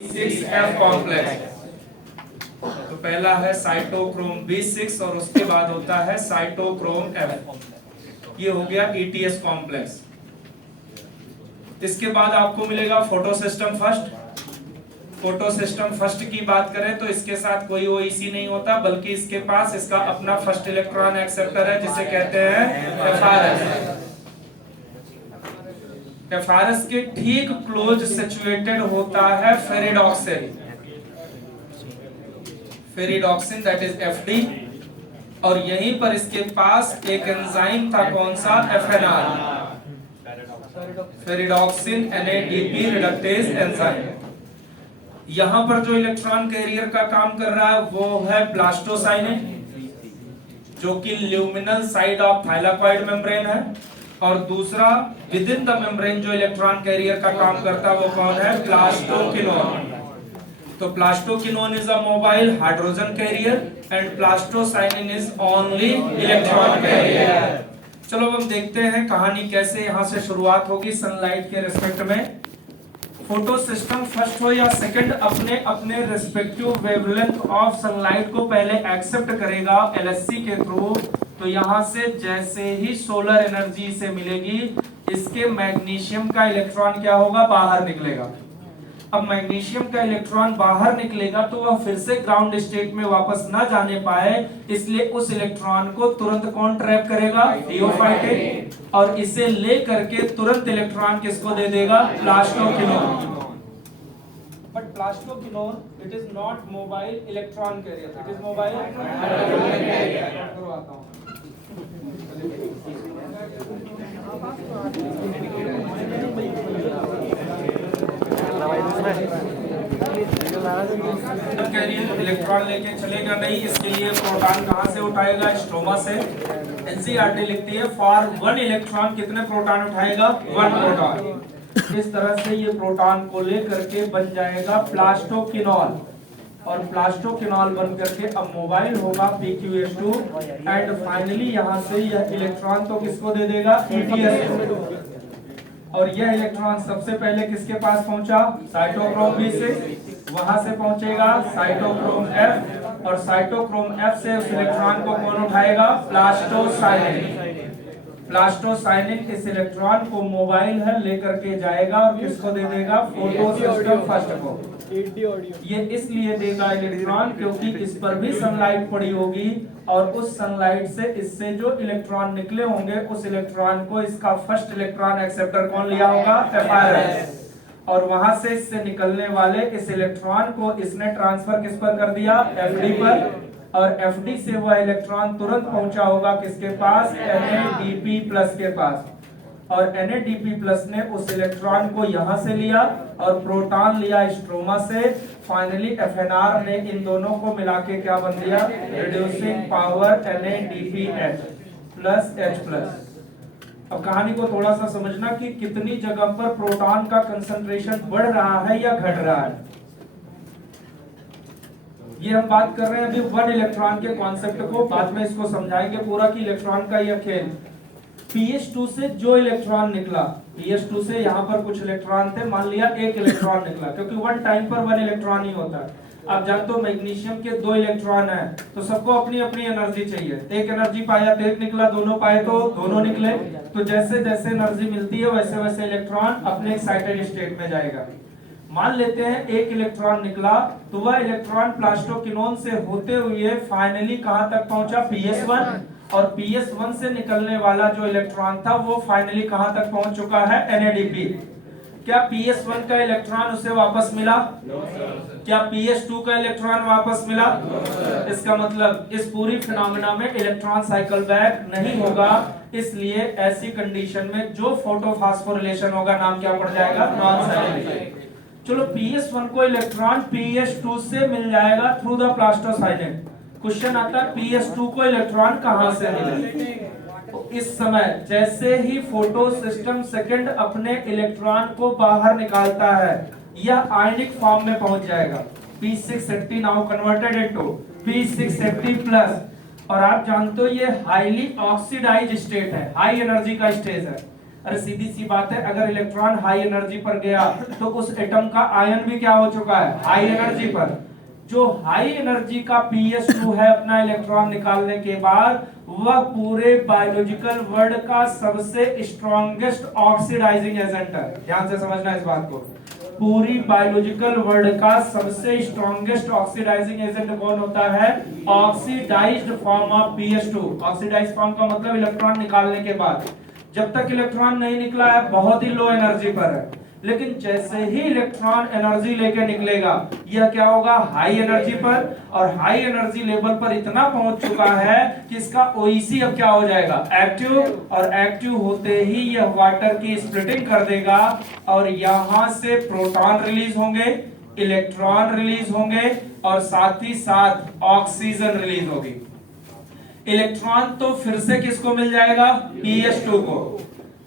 6F complex. तो पहला है साइटोक्रोम B6 और उसके बाद होता है साइटोक्रोम F। ये हो गया ETS कॉम्प्लेक्स। इसके बाद आपको मिलेगा photo system first. Photo system first की बात करें तो इसके साथ कोई OEC नहीं होता, बल्कि इसके पास इसका अपना फर्स्ट इलेक्ट्रॉन एक्सेप्टर है जिसे कहते हैं FRS। FRS के ठीक क्लोज सिचुएटेड होता है ferredoxin. Ferredoxin that is FD, और यहीं पर इसके पास एक एंजाइम था, कौन सा? FNR, ferredoxin NADP reductase enzyme. यहां पर जो इलेक्ट्रॉन कैरियर का काम कर रहा है वो है प्लास्टोसाइनिन, जो कि luminal side of thylakoid membrane है, और दूसरा विद इन द मेम्ब्रेन जो इलेक्ट्रॉन कैरियर का काम करता है वो कौन है? प्लास्टोकिनोन। तो plastoquinone is a mobile hydrogen carrier and plastocyanin is only electron carrier. चलो अब हम देखते हैं कहानी कैसे यहां से शुरुआत होगी सनलाइट के रिस्पेक्ट में। फोटो सिस्टम फर्स्ट हो या सेकंड, अपने अपने रिस्पेक्टिव वेवलेंथ ऑफ सनलाइट को पहले एक्सेप्ट करेगा LHC के थ्रू। तो यहां से जैसे ही सोलर एनर्जी इसे मिलेगी, इसके मैग्नीशियम का इलेक्ट्रॉन क्या होगा? बाहर निकलेगा। अब मैग्नीशियम का इलेक्ट्रॉन बाहर निकलेगा तो वह फिर से ग्राउंड स्टेट में वापस ना जाने पाए, इसलिए उस इलेक्ट्रॉन को तुरंत कौन ट्रैप करेगा? थियोफाइटिन, और इसे ले करके तुरंत इलेक्ट्रॉन किसको दे देगा? Plastoquinone. But plastoquinone it is not mobile electron carrier, it is mobile hydrogen carrier. करवाता हूं। कैरियर इलेक्ट्रॉन लेके चलेगा नहीं, इसके लिए प्रोटॉन कहां से उठाएगा? स्ट्रोमा से। NCERT लिखती है फॉर 1 इलेक्ट्रॉन कितने प्रोटॉन उठाएगा? 1 प्रोटॉन। इस तरह से ये प्रोटॉन को लेकर के बन जाएगा प्लास्टोकिनॉल, और प्लास्टोकिनॉल बन करके अब मोबाइल होगा PQH2, एंड फाइनली यहां से यह इलेक्ट्रॉन तो किसको दे देगा? ETS। और यह इलेक्ट्रॉन सबसे पहले किसके पास पहुंचा? साइटोक्रोम B6, वहां से पहुंचेगा साइटोक्रोम F, और साइटोक्रोम F से उस इलेक्ट्रॉन को कौन उठाएगा? प्लास्टोसाइनिन। प्लास्टोसाइनिन इस इलेक्ट्रॉन को मोबाइल है लेकर के जाएगा और किसको दे देगा? फोटो सिस्टम फर्स्ट को। ये इसलिए देगा इलेक्ट्रॉन क्योंकि इस पर भी सनलाइट पड़ी होगी, और उस सनलाइट से इससे जो इलेक्ट्रॉन निकले होंगे उस इलेक्ट्रॉन को इसका फर्स्ट इलेक्ट्रॉन एक्सेप्टर कौन लिया होगा? FRS। और वहां से इससे निकलने वाले इस इलेक्ट्रॉन को इसने ट्रांसफर किस पर कर दिया? FD पर, और FD से वह इलेक्ट्रॉन तुरंत पहुंचा होगा किसके पास? NADP+ के पास, और NADP+ ने उस इलेक्ट्रॉन को यहां से लिया और प्रोटॉन लिया स्ट्रोमा से। फाइनली FNR ने इन दोनों को मिला के क्या बन दिया? Reducing power NADPH+H+। अब कहानी को थोड़ा सा समझना कि कितनी जगह पर प्रोटॉन का कंसंट्रेशन बढ़ रहा है या घट रहा है। ये हम बात कर रहे हैं अभी 1 इलेक्ट्रॉन के कॉन्सेप्ट को, बाद में इसको समझाएंगे पूरा कि इलेक्ट्रॉन का यह खेल। PH2 से जो इलेक्ट्रॉन निकला, PH2 से यहाँ पर कुछ इलेक्ट्रॉन थे, मान लिया 1 इलेक्ट्रॉन निकला, क्योंकि 1 टाइम पर 1 इलेक्ट्रॉन ही होता है। अब जानते हो मैग्नीशियम के 2 इलेक्ट्रॉन है, तो सबको अपनी अपनी एनर्जी चाहिए। एक एनर्जी पाया तो एक निकला, दोनों पाए तो दोनों निकले। तो जैसे जैसे एनर्जी मिलती है वैसे वैसे इलेक्ट्रॉन अपने एक्साइटेड स्टेट में जाएगा। मान लेते हैं 1 इलेक्ट्रॉन निकला, तो वह इलेक्ट्रॉन प्लास्टोकिनोन से होते हुए फाइनली कहां तक पहुंचा? PS1, और PS1 से निकलने वाला जो इलेक्ट्रॉन था वो फाइनली कहां तक पहुंच चुका है? NADP। क्या PS1 का इलेक्ट्रॉन उसे वापस मिला? क्या PS2 का इलेक्ट्रॉन वापस मिला? इसका मतलब इस पूरी फिनोमेना में इलेक्ट्रॉन साइकिल बैक नहीं होगा, इसलिए ऐसी कंडीशन में जो फोटोफॉस्फोरिलेशन होगा नाम क्या पड़ जाएगा? Non cyclic. चलो PS1 को इलेक्ट्रॉन PS2 से मिल जाएगा थ्रू द प्लास्टोसाइनिन। क्वेश्चन आता है PS2 को इलेक्ट्रॉन कहां से मिले? तो इस समय जैसे ही फोटो सिस्टम सेकंड अपने इलेक्ट्रॉन को बाहर निकालता है, यह आयनिक फॉर्म में पहुंच जाएगा। P680 now converted into P680+, और आप जानते हो ये हाईली ऑक्सीडाइज स्टेट है, हाई एनर्जी का स्टेज है। अरे सीधी सी बात है, अगर इलेक्ट्रॉन हाई एनर्जी पर गया तो उस एटम का आयन भी क्या हो चुका है, हाई एनर्जी पर। जो हाई एनर्जी का pS2 है अपना इलेक्ट्रॉन निकालने के बाद, वह पूरे बायोलॉजिकल वर्ल्ड का सबसे स्ट्रॉन्गेस्ट ऑक्सीडाइजिंग एजेंट है। ध्यान से समझना इस बात को। पूरी बायोलॉजिकल वर्ल्ड का सबसे स्ट्रॉन्गेस्ट ऑक्सीडाइजिंग एजेंट कौन होता है, oxidized form of pS2। Oxidized form का मतलब इलेक्ट्रॉन निकालने के बाद, जब तक इलेक्ट्रॉन नहीं निकला है बहुत ही लो एनर्जी पर है, लेकिन जैसे ही इलेक्ट्रॉन एनर्जी लेके निकलेगा यह क्या होगा, हाई एनर्जी पर। और हाई एनर्जी लेवल पर इतना पहुंच चुका है कि इसका ओईसी अब क्या हो जाएगा, एक्टिव। और एक्टिव होते ही यह वाटर की स्प्लिटिंग कर देगा और यहां से प्रोटॉन रिलीज होंगे, इलेक्ट्रॉन रिलीज होंगे और साथ ही साथ ऑक्सीजन रिलीज होगी। इलेक्ट्रॉन तो फिर से किसको मिल जाएगा, pS2 को।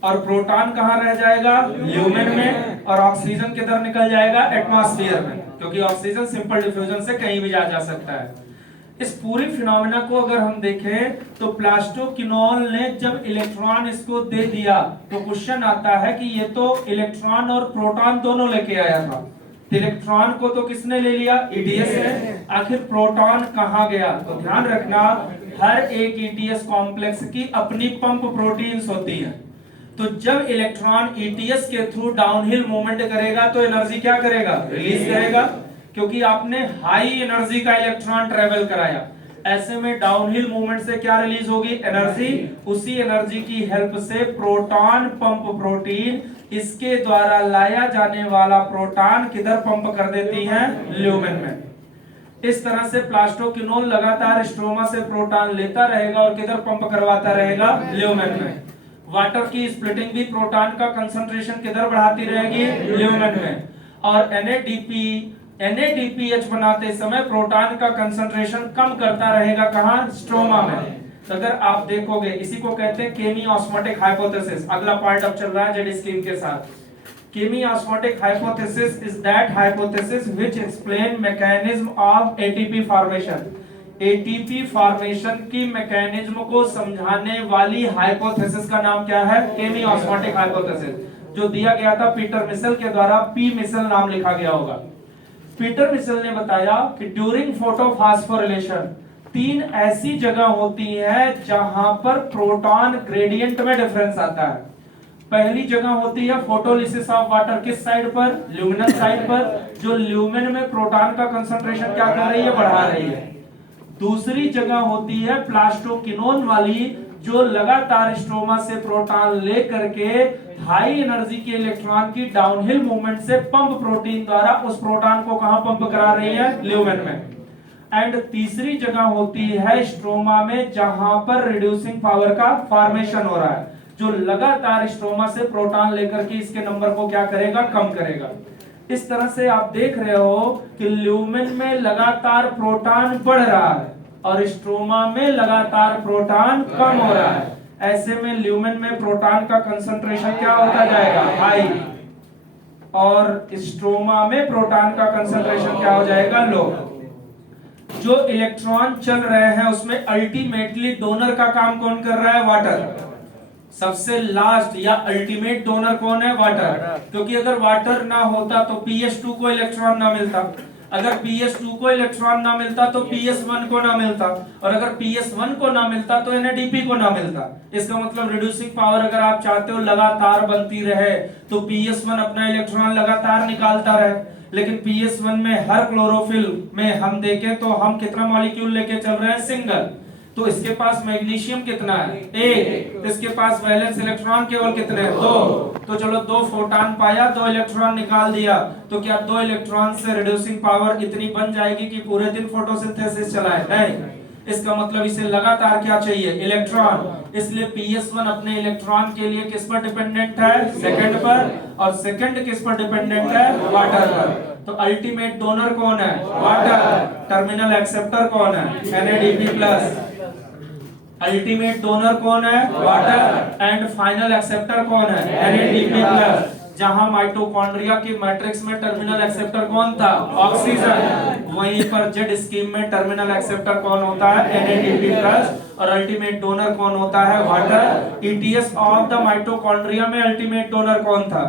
और प्रोटॉन कहां रह जाएगा, ल्यूमेन में। और ऑक्सीजन किधर निकल जाएगा, एटमॉस्फेयर में, क्योंकि ऑक्सीजन सिंपल डिफ्यूजन से कहीं भी जा सकता है। इस पूरी फिनोमेना को अगर हम देखें तो प्लास्टोक्विनोन ने जब इलेक्ट्रॉन इसको दे दिया तो क्वेश्चन आता है कि ये तो इलेक्ट्रॉन और प्रोटॉन दोनों लेके आया था, इलेक्ट्रॉन को तो किसने ले लिया, ईटीएस ने। आखिर प्रोटॉन कहां गया, तो ध्यान रखना हर एक ईटीएस कॉम्प्लेक्स की अपनी पंप प्रोटीन्स होती हैं। तो जब इलेक्ट्रॉन ईटीएस के थ्रू डाउनहिल मूवमेंट करेगा तो एनर्जी क्या करेगा, रिलीज करेगा, क्योंकि आपने हाई एनर्जी का इलेक्ट्रॉन ट्रेवल कराया। ऐसे में डाउनहिल मूवमेंट से क्या रिलीज होगी, एनर्जी। उसी एनर्जी की हेल्प से प्रोटॉन पंप प्रोटीन इसके द्वारा लाया जाने वाला प्रोटॉन किधर पंप कर देती हैं, ल्यूमेन में। इस तरह से प्लास्टोक्विनोन लगातार स्ट्रोमा से प्रोटॉन लेता रहेगा और किधर पंप करवाता रहेगा, ल्यूमेन में। वाटर की स्प्लिटिंग भी प्रोटॉन का कंसंट्रेशन किधर बढ़ाती रहेगी, ल्यूमेन में। और NADPH बनाते समय प्रोटॉन का कंसंट्रेशन कम करता रहेगा कहां, स्ट्रोमा में। तो अगर आप देखोगे, इसी को कहते हैं केमी-ऑस्मोटिक हाइपोथेसिस। अगला पार्ट अब चल रहा है जेड स्कीम के साथ। Chemi-osmotic hypothesis is that hypothesis which explain mechanism of ATP formation। ATP formation की मैकेनिज्म को समझाने वाली हाइपोथेसिस का नाम क्या है, Chemi-osmotic hypothesis, जो दिया गया था पीटर मिशेल के द्वारा। पी मिशेल नाम लिखा गया होगा। पीटर मिशेल ने बताया कि ड्यूरिंग फोटोफॉस्फोरिलेशन 3 ऐसी जगह होती है जहां पर प्रोटॉन ग्रेडियंट में डिफरेंस आता है। पहली जगह होती है फोटोलिसिस ऑफ वाटर, किस साइड पर, ल्यूमिनल साइड पर, जो ल्यूमेन में प्रोटॉन का कंसंट्रेशन क्या कर रही है, बढ़ा रही है। दूसरी जगह होती है प्लास्टोक्विनोन वाली, जो लगातार स्ट्रोमा से प्रोटॉन ले करके हाई एनर्जी के इलेक्ट्रॉन की डाउनहिल मूवमेंट से पंप प्रोटीन द्वारा उस प्रोटॉन को कहां पंप करा रही है, ल्यूमेन में। एंड तीसरी जगह होती है स्ट्रोमा में, जहां पर रिड्यूसिंग पावर का फॉर्मेशन हो रहा है, जो लगातार स्ट्रोमा से प्रोटॉन लेकर के इसके नंबर को क्या करेगा, कम करेगा। इस तरह से आप देख रहे हो कि ल्यूमेन में लगातार प्रोटॉन बढ़ रहा है और स्ट्रोमा में लगातार प्रोटॉन कम हो रहा है। ऐसे में ल्यूमेन में प्रोटॉन का कंसंट्रेशन क्या होता जाएगा, हाई, और स्ट्रोमा में प्रोटॉन का कंसंट्रेशन क्या हो जाएगा, लो। जो इलेक्ट्रॉन चल रहे हैं उसमें अल्टीमेटली डोनर का काम कौन कर रहा है, वाटर। सबसे लास्ट या अल्टीमेट डोनर कौन है, वाटर। क्योंकि अगर वाटर ना होता तो pS2 को इलेक्ट्रॉन ना मिलता, अगर pS2 को इलेक्ट्रॉन ना मिलता तो PS1 को ना मिलता, और अगर PS1 को ना मिलता तो NADP को ना मिलता। इसका मतलब रिड्यूसिंग पावर अगर आप चाहते हो लगातार बनती रहे तो PS1 अपना इलेक्ट्रॉन लगातार निकालता रहे। लेकिन PS1 में हर क्लोरोफिल में हम देखें तो हम कितना मॉलिक्यूल लेके चल रहे हैं, सिंगल। तो इसके पास मैग्नीशियम कितना है, 1। तो इसके पास वैलेंस इलेक्ट्रॉन केवल कितने हैं, 2। तो चलो 2 फोटॉन पाया, 2 इलेक्ट्रॉन निकाल दिया, तो क्या 2 इलेक्ट्रॉन से रिड्यूसिंग पावर इतनी बन जाएगी कि पूरे दिन फोटोसिंथेसिस चलाए, नहीं। इसका मतलब इसे लगातार क्या चाहिए, इलेक्ट्रॉन। इसलिए PS1 अपने इलेक्ट्रॉन के लिए किस पर डिपेंडेंट है, सेकंड पर, और सेकंड किस पर डिपेंडेंट है, वाटर पर। तो अल्टीमेट डोनर कौन है, वाटर। टर्मिनल एक्सेप्टर कौन है, NADP+। अल्टीमेट डोनर कौन है, वाटर। एंड फाइनल एक्सेप्टर कौन है, NADP+। जहां माइटोकॉन्ड्रिया की मैट्रिक्स में टर्मिनल एक्सेप्टर कौन था? ऑक्सीजन। वहीं पर जेड स्कीम में टर्मिनल एक्सेप्टर कौन होता है? NADP+ और अल्टीमेट डोनर कौन होता है? Water. ETS of the mitochondria में अल्टीमेट डोनर कौन था?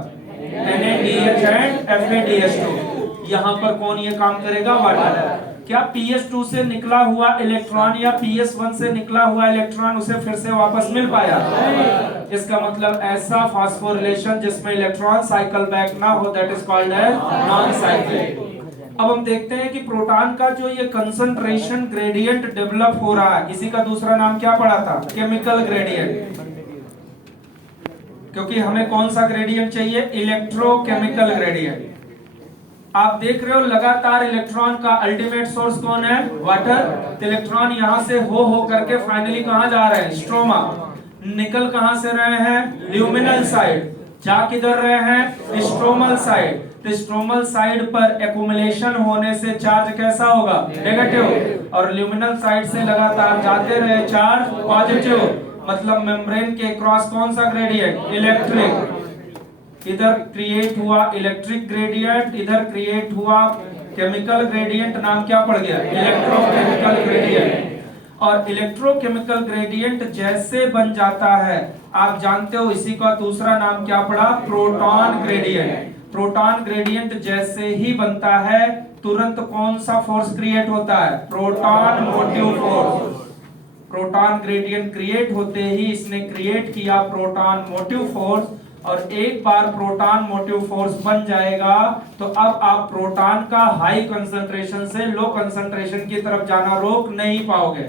NADH and FADH2। यहाँ पर कौन ये काम करेगा? वाटर। क्या PS2 से निकला हुआ इलेक्ट्रॉन या PS1 से निकला हुआ इलेक्ट्रॉन उसे फिर से वापस मिल पाया? इसका मतलब ऐसा फास्फोरिलेशन जिसमें इलेक्ट्रॉन साइकिल बैक ना हो, that is called as non cyclic. अब हम देखते हैं कि प्रोटॉन का जो ये कंसंट्रेशन ग्रेडियंट डेवलप हो रहा है, इसी का दूसरा नाम क्या पड़ा था? Chemical gradient. क्योंकि हमें कौन सा ग्रेडियंट चाहिए? Electrochemical gradient. आप देख रहे हो लगातार इलेक्ट्रॉन का अल्टीमेट सोर्स कौन है? वाटर। इलेक्ट्रॉन यहां से हो करके फाइनली कहां जा रहे हैं? स्ट्रोमा। निकल कहां से रहे हैं? Luminal side. जा किधर रहे हैं? Stromal side. तो स्ट्रोमल साइड पर एक्युमुलेशन होने से चार्ज कैसा होगा? नेगेटिव। और ल्यूमिनल साइड से लगातार जाते रहे चार्ज पॉजिटिव। मतलब मेम्ब्रेन के क्रॉस कौन सा ग्रेडियंट? इलेक्ट्रिक। इधर क्रिएट हुआ इलेक्ट्रिक ग्रेडियंट, इधर क्रिएट हुआ केमिकल ग्रेडियंट। नाम क्या पड़ गया? Electrochemical gradient. और इलेक्ट्रोकेमिकल ग्रेडियंट जैसे बन जाता है, आप जानते हो इसी का दूसरा नाम क्या पड़ा? Proton gradient. प्रोटॉन ग्रेडियंट जैसे ही बनता है तुरंत कौन सा फोर्स क्रिएट होता है? Proton motive force. Proton gradient create होते ही इसने क्रिएट किया प्रोटॉन मोटिव फोर्स। और एक बार प्रोटॉन मोटिव फोर्स बन जाएगा तो अब आप प्रोटॉन का हाई कंसंट्रेशन से लो कंसंट्रेशन की तरफ जाना रोक नहीं पाओगे।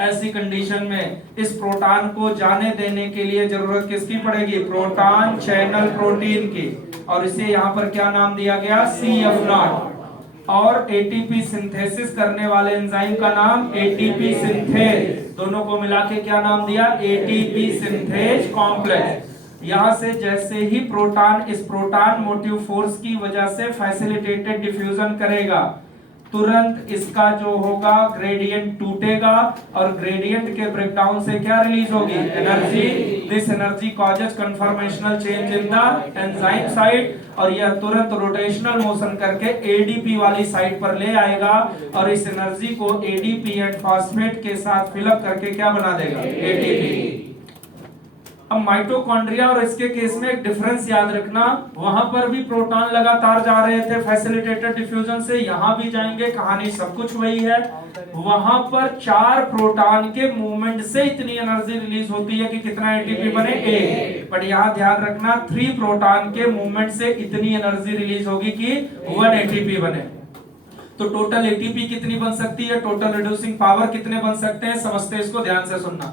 ऐसी कंडीशन में इस प्रोटॉन को जाने देने के लिए जरूरत किसकी पड़ेगी? प्रोटॉन चैनल प्रोटीन की। और इसे यहाँ पर क्या नाम दिया गया? CF0। और ATP सिंथेसिस करने वाले एंजाइम का नाम ATP सिंथेज। दोनों को मिला के क्या नाम दिया? ATP synthase complex. यहां से जैसे ही प्रोटॉन इस प्रोटॉन मोटिव फोर्स की वजह से फैसिलिटेटेड डिफ्यूजन करेगा, तुरंत इसका जो होगा ग्रेडियंट टूटेगा और ग्रेडियंट के ब्रेकडाउन से क्या रिलीज होगी? Energy. This energy causes conformational change in the enzyme side और यह तुरंत रोटेशनल मोशन करके ADP वाली साइड पर ले आएगा और इस एनर्जी को ADP एंड फॉस्फेट के साथ फिलअप करके क्या बना देगा? ATP। अब माइटोकॉन्ड्रिया और इसके केस में एक डिफरेंस याद रखना, वहां पर भी प्रोटॉन लगातार जा रहे थे फैसिलिटेटेड डिफ्यूजन से, यहां भी जाएंगे, कहानी सब कुछ वही है। वहां पर 4 प्रोटॉन के मूवमेंट से इतनी एनर्जी रिलीज होती है कि कितना ATP बने? 1। बट यहां ध्यान रखना 3 प्रोटॉन के मूवमेंट से इतनी एनर्जी रिलीज होगी कि 1 ATP बने। तो टोटल ATP कितनी बन सकती है? टोटल रिड्यूसिंग पावर कितने बन सकते हैं? समझते हैं इसको ध्यान से सुनना।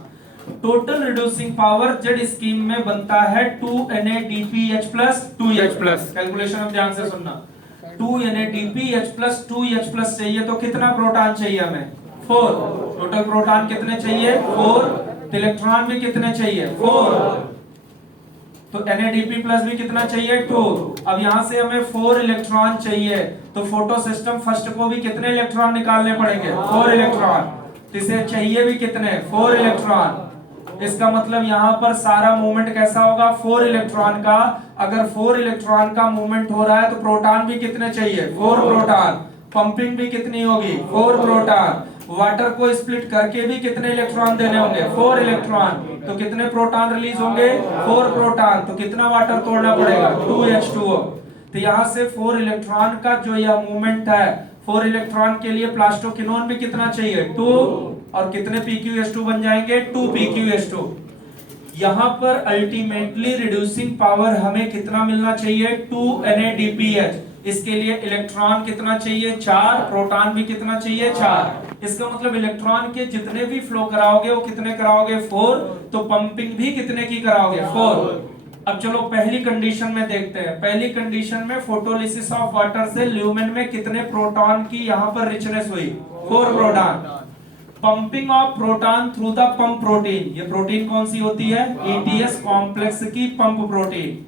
Total reducing power Z scheme में बनता है 2NADPH+ 2H+। कैलकुलेशन अब ध्यान से सुनना। 2NADPH+ 2H+ चाहिए तो कितना प्रोटॉन चाहिए हमें? 4। टोटल प्रोटॉन कितने चाहिए? 4। इलेक्ट्रॉन भी कितने चाहिए? 4। तो NADP+ भी कितना चाहिए? 2। अब यहां से हमें 4 इलेक्ट्रॉन चाहिए तो फोटो सिस्टम फर्स्ट को भी कितने इलेक्ट्रॉन निकालने पड़ेंगे? 4 इलेक्ट्रॉन। इसे चाहिए भी कितने? 4 इलेक्ट्रॉन। इसका मतलब यहाँ पर सारा मूवमेंट कैसा होगा? 4 इलेक्ट्रॉन का। अगर 4 इलेक्ट्रॉन का मूवमेंट हो रहा है तो प्रोटॉन भी कितने चाहिए? 4 प्रोटॉन। पंपिंग भी कितनी होगी? 4 प्रोटॉन। वाटर को स्प्लिट करके भी कितने इलेक्ट्रॉन देने होंगे? 4 इलेक्ट्रॉन। तो कितने प्रोटॉन रिलीज होंगे? 4 प्रोटॉन। तो कितना वाटर तोड़ना पड़ेगा? 2H2O। तो यहाँ से 4 इलेक्ट्रॉन का जो यह मूवमेंट है, 4 इलेक्ट्रॉन के लिए प्लास्टोक्विनोन भी कितना चाहिए? 2। और कितने PqS2 बन जाएंगे? 2 PqS2। यहां पर अल्टीमेटली रिड्यूसिंग पावर हमें कितना मिलना चाहिए? 2NADPH। इसके लिए इलेक्ट्रॉन कितना चाहिए? 4। प्रोटॉन भी कितना चाहिए? 4। इसका मतलब इलेक्ट्रॉन के जितने भी फ्लो कराओगे वो कितने कराओगे? 4। तो पंपिंग भी कितने की कराओगे? 4। अब चलो पहली कंडीशन में देखते हैं। पहली कंडीशन में फोटोलिसिस ऑफ वाटर से ल्यूमेन में कितने प्रोटॉन की यहां पर रिचनेस हुई? 4 proton. Pumping of proton through the pump protein. ये प्रोटीन कौन सी होती है? ETS कॉम्प्लेक्स की पंप प्रोटीन।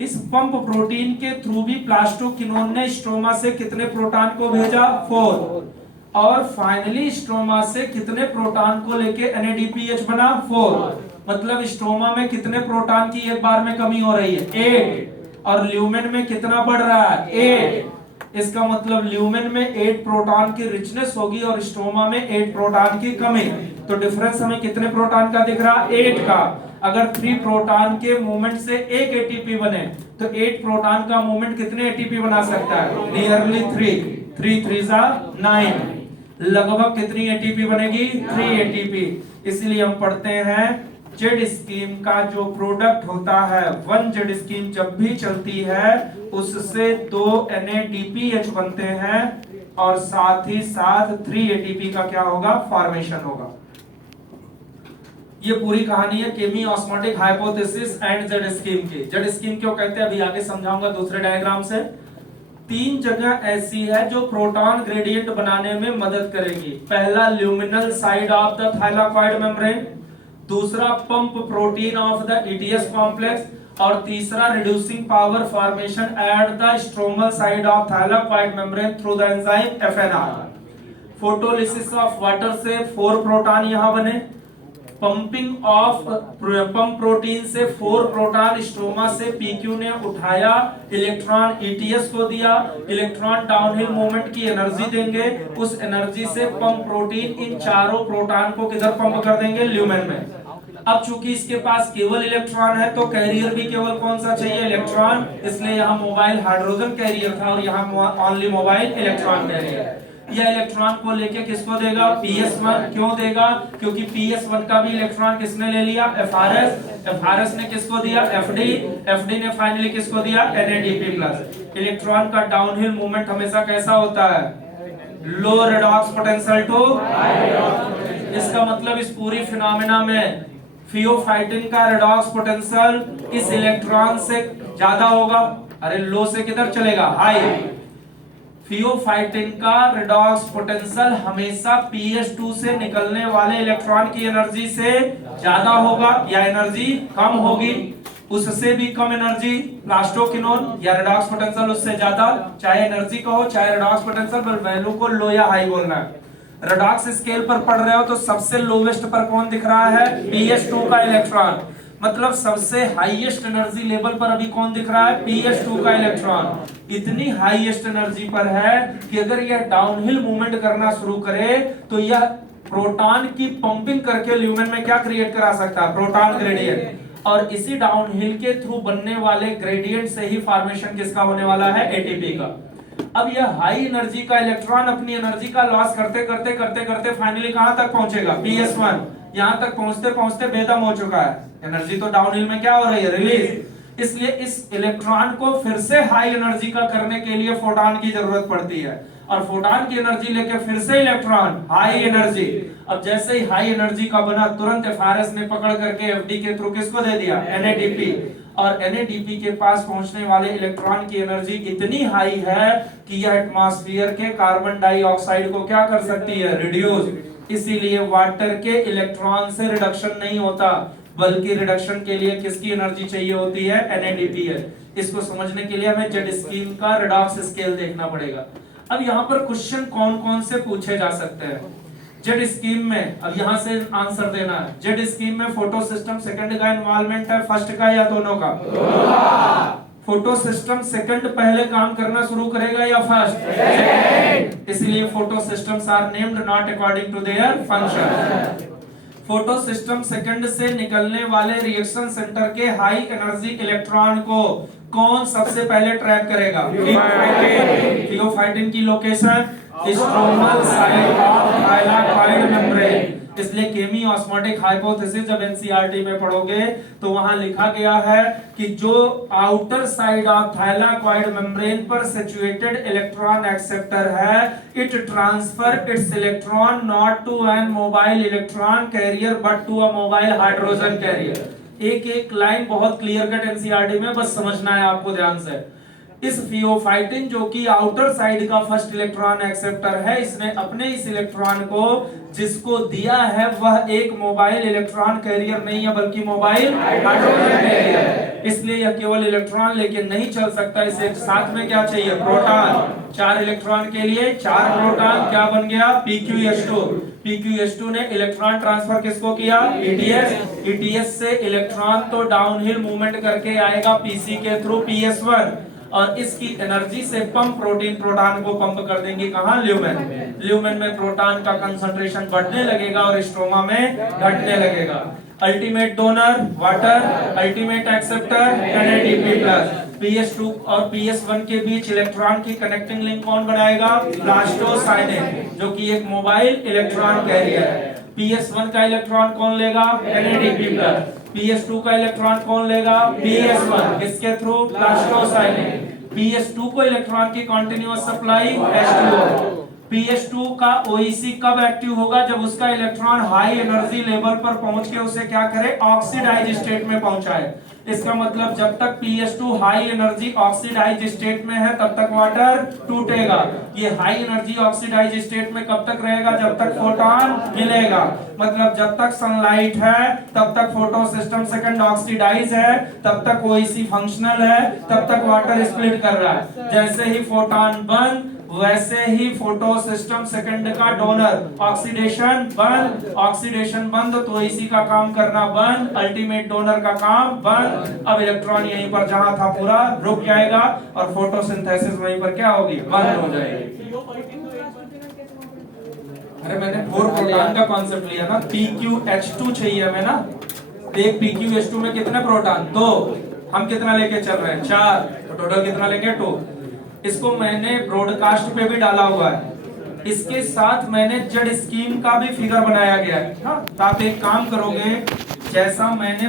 इस पंप प्रोटीन के थ्रू भी प्लास्टोक्विनोन ने स्ट्रोमा से कितने प्रोटॉन को भेजा? 4। और फाइनली स्ट्रोमा से कितने प्रोटॉन को लेके NADPH बना? 4। मतलब स्ट्रोमा में कितने प्रोटॉन की एक बार में कमी हो रही है? 8। और ल्यूमेन में कितना बढ़ रहा है 8। इसका मतलब ल्यूमेन में 8 प्रोटॉन की रिचनेस होगी और स्ट्रोमा में 8 प्रोटॉन की कमी। तो डिफरेंस हमें कितने प्रोटॉन का दिख रहा है 8 का। अगर 3 प्रोटॉन के मूवमेंट से एक एटीपी बने तो 8 प्रोटॉन का मूवमेंट कितने एटीपी बना सकता है नियरली 3 3 9। लगभग कितनी एटीपी बनेगी 3 एटीपी। इसलिए हम पढ़ते हैं जेड स्कीम का जो प्रोडक्ट होता है 1 जेड स्कीम जब भी चलती है उससे 2 NADPH बनते हैं और साथ ही साथ 3 ATP का क्या होगा फॉर्मेशन होगा। ये पूरी कहानी है chemiosmotic hypothesis and Z scheme की। जेड स्कीम क्यों कहते हैं अभी आगे समझाऊंगा दूसरे डायग्राम से। 3 जगह ऐसी है जो प्रोटॉन ग्रेडियंट बनाने में मदद करेगी। पहला luminal side of the thylakoid membrane, दूसरा pump protein of the ETS complex और तीसरा reducing power formation at the stromal side of thylakoid membrane through the enzyme FNR। Photolysis of water से 4 proton यहां बने, पंपिंग ऑफ पंप प्रोटीन से 4 proton stroma से PQ ने उठाया, electron ETS को दिया, इलेक्ट्रॉन डाउनहिल मूवमेंट की एनर्जी देंगे, उस एनर्जी से पंप प्रोटीन इन चारों प्रोटॉन को किधर पंप कर देंगे ल्यूमेन में। अब चूंकि इसके पास केवल इलेक्ट्रॉन है तो कैरियर भी केवल कौन सा चाहिए इलेक्ट्रॉन, इसलिए यहाँ मोबाइल हाइड्रोजन कैरियर था और यहाँ ओनली मोबाइल इलेक्ट्रॉन कैरियर। यह इलेक्ट्रॉन को लेके किसको देगा PS1। क्यों देगा क्योंकि PS1 का भी इलेक्ट्रॉन किसने ले लिया FRS ने किसको दिया FD ने फाइनली किसको दिया NADP+। इलेक्ट्रॉन का डाउनहिल मूवमेंट हमेशा कैसा होता है लो रेडॉक्स पोटेंशियल टू। इसका मतलब इस पूरी फिनोमेना में फियोफाइटिन का रेडॉक्स पोटेंशियल इस इलेक्ट्रॉन से ज्यादा होगा। अरे लो से किधर चलेगा हाई। फियोफाइटिन का रेडॉक्स पोटेंशियल हमेशा PS2 से निकलने वाले इलेक्ट्रॉन की एनर्जी से ज्यादा होगा या एनर्जी कम होगी। उससे भी कम एनर्जी प्लास्टोक्विनोन या रेडॉक्स पोटेंशियल उससे ज्यादा, चाहे एनर्जी का हो चाहे रेडॉक्स पोटेंशियल, पर वैल्यू को लो या हाई बोलना है। रेडॉक्स स्केल पर पढ़ रहे हो तो सबसे लोवेस्ट पर कौन दिख रहा है PS2 का इलेक्ट्रॉन। मतलब सबसे हाईएस्ट एनर्जी लेवल पर अभी कौन दिख रहा है PS2 का इलेक्ट्रॉन। इतनी हाईएस्ट एनर्जी पर है कि अगर यह डाउनहिल मूवमेंट करना शुरू करे तो यह प्रोटॉन की पंपिंग करके ल्यूमेन में क्या क्रिएट करा सकता है प्रोटॉन ग्रेडियंट। और इसी डाउनहिल के थ्रू बनने वाले ग्रेडियंट से ही फॉर्मेशन किसका होने वाला है ATP का। अब यह हाई एनर्जी का इलेक्ट्रॉन अपनी एनर्जी का लॉस करते करते करते करते फाइनली कहां तक पहुंचेगा PS1। यहां तक पहुंचते पहुंचते बेदम हो चुका है, एनर्जी तो डाउनहिल में क्या हो रही है रिलीज। इसलिए इस इलेक्ट्रॉन को फिर से हाई एनर्जी का करने के लिए फोटॉन की जरूरत पड़ती है और फोटॉन की एनर्जी लेके फिर से इलेक्ट्रॉन हाई एनर्जी। अब जैसे ही हाई एनर्जी का बना तुरंत FRS ने पकड़ करके FD के थ्रू किसको दे दिया NADP। और NADP के पास पहुंचने वाले इलेक्ट्रॉन की एनर्जी इतनी हाई है कि यह एटमॉस्फेयर के कार्बन डाइऑक्साइड को क्या कर सकती है रिड्यूस। इसीलिए वाटर के इलेक्ट्रॉन से रिडक्शन नहीं होता बल्कि रिडक्शन के लिए किसकी एनर्जी चाहिए होती है NADPH। इसको समझने के लिए हमें जेड स्कीम का रेडॉक्स स्केल देखना पड़ेगा। अब यहाँ पर क्वेश्चन कौन कौन से पूछे जा सकते हैं जेड स्कीम में। अब यहाँ से आंसर देना है। जेड स्कीम में फोटो सिस्टम सेकंड का इन्वॉल्वमेंट है फर्स्ट का या दोनों का। फोटो सिस्टम सेकंड पहले काम करना शुरू करेगा या फर्स्ट। इसलिए photo systems are named not according to their function. Photo system second से निकलने वाले रिएक्शन सेंटर के हाई एनर्जी इलेक्ट्रॉन को कौन सबसे पहले ट्रैक करेगा थियोफाइटिन की location stromal side of thylakoid membrane. इसलिए केमी ऑस्मोटिक हाइपोथेसिस जब एनसीईआरटी में पढ़ोगे तो वहां लिखा गया है कि जो outer side of thylakoid membrane पर सिचुएटेड इलेक्ट्रॉन एक्सेप्टर है it transfer its electron not to an mobile electron carrier but to a mobile hydrogen carrier. एक एक लाइन बहुत क्लियर कट एनसीईआरटी में बस समझना है आपको ध्यान से। इस फियोफाइटिन जो कि आउटर साइड का फर्स्ट इलेक्ट्रॉन एक्सेप्टर है इसने अपने इस इलेक्ट्रॉन को जिसको दिया है वह एक मोबाइल इलेक्ट्रॉन कैरियर नहीं है बल्कि मोबाइल हाइड्रोजन कैरियर है। इसलिए यह केवल इलेक्ट्रॉन लेके नहीं चल सकता, इसे साथ में क्या चाहिए प्रोटॉन। 4 इलेक्ट्रॉन के लिए 4 प्रोटॉन क्या बन गया PQH2। PqH2 ने इलेक्ट्रॉन ट्रांसफर किसको किया? ETS। ETS से इलेक्ट्रॉन तो डाउनहिल मूवमेंट करके आएगा PC के थ्रू PS1 और इसकी एनर्जी से पंप प्रोटॉन को पंप कर देंगे कहां? ल्यूमेन। ल्यूमेन में प्रोटॉन का कंसंट्रेशन बढ़ने लगेगा और स्ट्रोमा में घटने लगेगा। Ultimate donor water, ultimate acceptor NADP+। PS2 और PS1 के बीच इलेक्ट्रॉन की कनेक्टिंग लिंक कौन बनाएगा? प्लास्टोसाइनेन, जो कि एक मोबाइल इलेक्ट्रॉन कैरियर है। PS1 का इलेक्ट्रॉन कौन लेगा? NADP+। PS2 का इलेक्ट्रॉन कौन लेगा? PS1। किसके थ्रू? प्लास्टोसाइनेन। PS2 को इलेक्ट्रॉन की कंटीन्यूअस सप्लाई H2O। PS2 का OEC कब एक्टिव होगा? जब उसका इलेक्ट्रॉन हाई एनर्जी लेवल पर पहुंच के उसे क्या करे? ऑक्सीडाइज स्टेट में पहुंचाए। इसका मतलब जब तक PS2 high energy oxidise state में है तब तक वाटर टूटेगा। ये हाई एनर्जी ऑक्सीडाइज स्टेट में कब तक रहेगा? जब तक फोटॉन मिलेगा। मतलब जब तक सनलाइट है तब तक फोटो सिस्टम सेकंड ऑक्सीडाइज है, तब तक OEC फंक्शनल है, तब तक वाटर स्प्लिट कर रहा है। जैसे ही फोटॉन बंद वैसे ही फोटो सिस्टम सेकंड का डोनर ऑक्सीडेशन बंद। ऑक्सीडेशन बंद तो इसी का काम करना बंद, अल्टीमेट डोनर का काम बंद। अब इलेक्ट्रॉन यहीं पर जहां था पूरा रुक जाएगा और फोटोसिंथेसिस वहीं पर क्या होगी? बंद हो जाएगी। अरे मैंने 4 प्रोटॉन का कॉन्सेप्ट लिया ना। PqH2 चाहिए हमें ना। एक PqH2 में कितने प्रोटॉन? 2। हम कितना लेके चल रहे हैं? 4। तो टोटल कितना लेंगे? 2। इसको मैंने ब्रॉडकास्ट पे भी डाला हुआ है। इसके साथ मैंने जेड स्कीम का भी फिगर बनाया गया है। तो आप एक काम करोगे, जैसा मैंने